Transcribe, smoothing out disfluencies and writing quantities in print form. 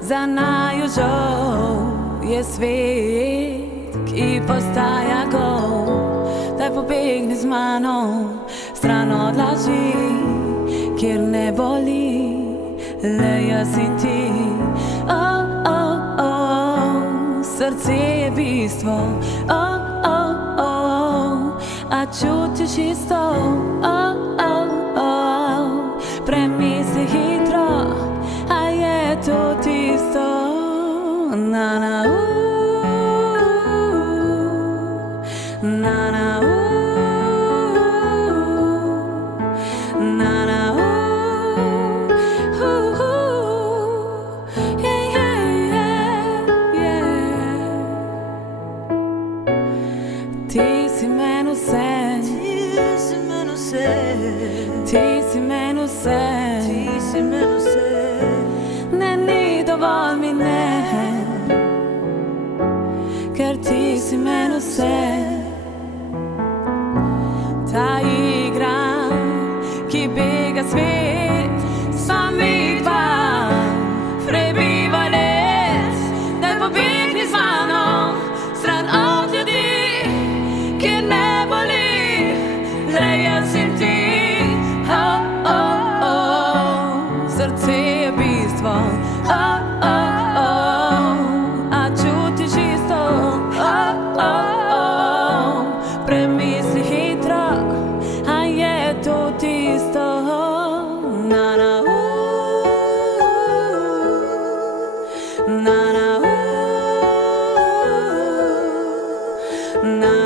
Znaju što je svijet i postaja go. Daj pobegni z mano stran od laži, kjer ne boli, le jaz in ti. Srce je bistvo, a čutiš isto. Premisli hitro, a je to tisto. Na na na na na na Ti si meni vse, ti si meni vse, ti si meni vse, ti si meni vse. Ne ni dovolj mi ne, ker ti si meni vse. Ta igra, ki bega svet, sva mi dva, prebiva let. Daj pobegni z mano stran od ljudi, kjer ne boli, le jaz in ti. Srce je bistvo, a čutiš isto. Premisli hitro, a je to tisto. Na na na na na